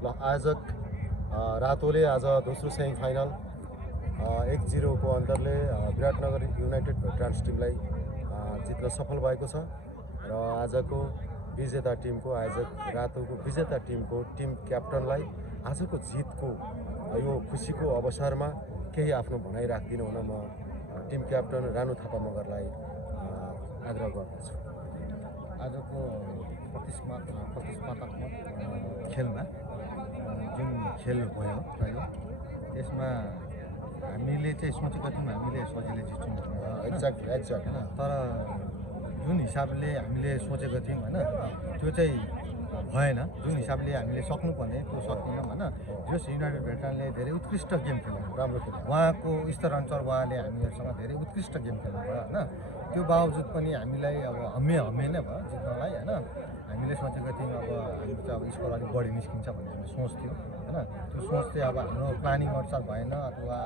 ल आयोजक रातोले आज दोस्रो सेमी फाइनल 1-0 को अन्तरले विराटनगर युनाइटेड भेटरान्स टिमलाई जित्न सफल भएको छ र आजको विजेता टिमको आयोजक रातोको विजेता टिमको टिम क्याप्टनलाई आजको जितको यो खुसीको अवसरमा केही आफ्नो भनाइ राखिदिनु हुन म टिम क्याप्टन रानु थापा मगरलाई आग्रह गर्दछु। आजको प्रतिस्पर्धात्मक खेलमा जुन खेल भयो त्यसमा हामीले चाहिँ सोचेको थियौँ हामीले सजिलै जित्छौँ एक्ज्याक्ट होइन, तर जुन हिसाबले हामीले सोचेको थियौँ होइन त्यो चाहिँ भएन। जुन हिसाबले हामीले सक्नुपर्ने त्यो सकिनौँ होइन। जस युनाइटेड भेटरानले धेरै उत्कृष्ट गेम खेल्नु राम्रो खेल्यो, उहाँको स्तर अनुसार उहाँले हामीहरूसँग धेरै उत्कृष्ट गेम खेल्नुभयो होइन। त्यो बावजुद पनि हामीलाई अब हमे नै भयो जित्नलाई होइन। हामीले सोचेको थियौँ अब हाम्रो चाहिँ अब स्कोर अलिक बढी निस्किन्छ भन्ने हामी सोच्थ्यौँ होइन। त्यो सोच चाहिँ अब हाम्रो प्लानिङ अनुसार भएन अथवा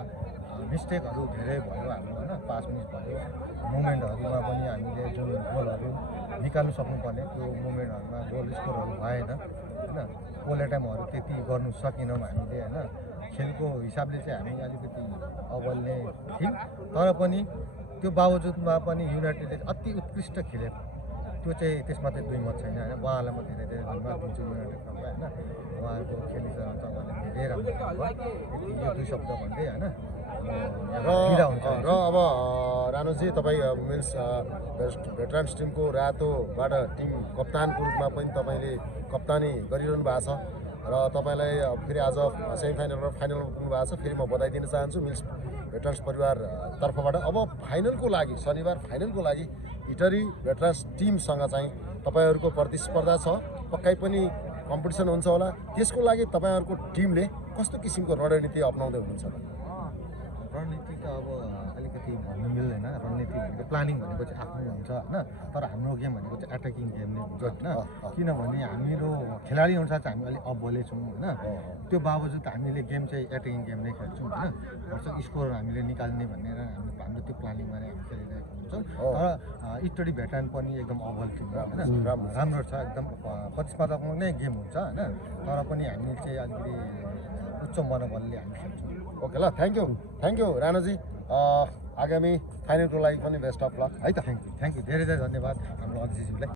मिस्टेकहरू धेरै भयो हाम्रो होइन। पास मिस भयो, मुभमेन्टहरूमा पनि हामीले जुन गोलहरू निकाल्नु सक्नुपर्ने त्यो मुभमेन्टहरूमा गोल स्कोरहरू भएन होइन। ओभर टाइमहरू त्यति गर्नु सकेनौँ हामीले होइन। खेलको हिसाबले चाहिँ हामी अलिकति अब्बल नै थियौँ, तर पनि त्यो बावजुदमा पनि युनाइटेडले अति उत्कृष्ट खेलेको त्यो चाहिँ त्यसमा चाहिँ दुई मत छैन होइन। उहाँलाई म धेरै धेरै धन्यवाद दिन्छु युनाइटेडलाई होइन। उहाँहरूको खेल स्तर अनुसार उहाँले धेरै राम्रो भयो। यति यो दुई शब्द भन्दै होइन र अब रानुजी तपाईँ मिन्स भेटरान्स टिमको रातोबाट टिम कप्तानको रूपमा पनि तपाईँले कप्तानी गरिरहनु भएको छ र तपाईँलाई फेरि आज सेमी फाइनल र फाइनलमा पुग्नु भएको छ। फेरि म बधाई दिन चाहन्छु मिन्स भेटरान्स परिवार तर्फबाट। अब फाइनलको लागि शनिबार फाइनलको लागि इटरी भेटरान्स टिमसँग चाहिँ तपाईँहरूको प्रतिस्पर्धा छ, पक्कै पनि कम्पिटिसन हुन्छ होला। त्यसको लागि तपाईँहरूको टिमले कस्तो किसिमको रणनीति अपनाउँदै हुनुहुन्छ? रणनीति त अब अलिकति भन्नु मिल्दैन। रणनीति भनेको प्लानिङ भनेको चाहिँ आफ्नो हुन्छ होइन, तर हाम्रो गेम भनेको चाहिँ एट्याकिङ गेम नै हुन्छ होइन। किनभने हाम्रो खेलाडी अनुसार चाहिँ हामी अलिक अब्बलै छौँ होइन। त्यो बावजुद हामीले गेम चाहिँ एट्याकिङ गेम नै खेल्छौँ होइन। स्कोर हामीले निकाल्ने भनेर हाम्रो त्यो प्लानिङमा नै हामी खेलिरहेको हुन्छौँ। तर इटरी भेटरान पनि एकदम अब्बल टिम होइन, राम्रो छ एकदम प्रतिस्पर्धात्मक नै गेम हुन्छ होइन। तर पनि हामी चाहिँ अलिकति उच्च मनोबलले हामी खेल्छौँ। ओके ल, थ्याङ्क यू रानुजी। आगामी फाइनलको लागि पनि बेस्ट अफ लक है त। थ्याङ्क यू धेरै धेरै धन्यवाद हाम्रो अतिथिज्यूलाई।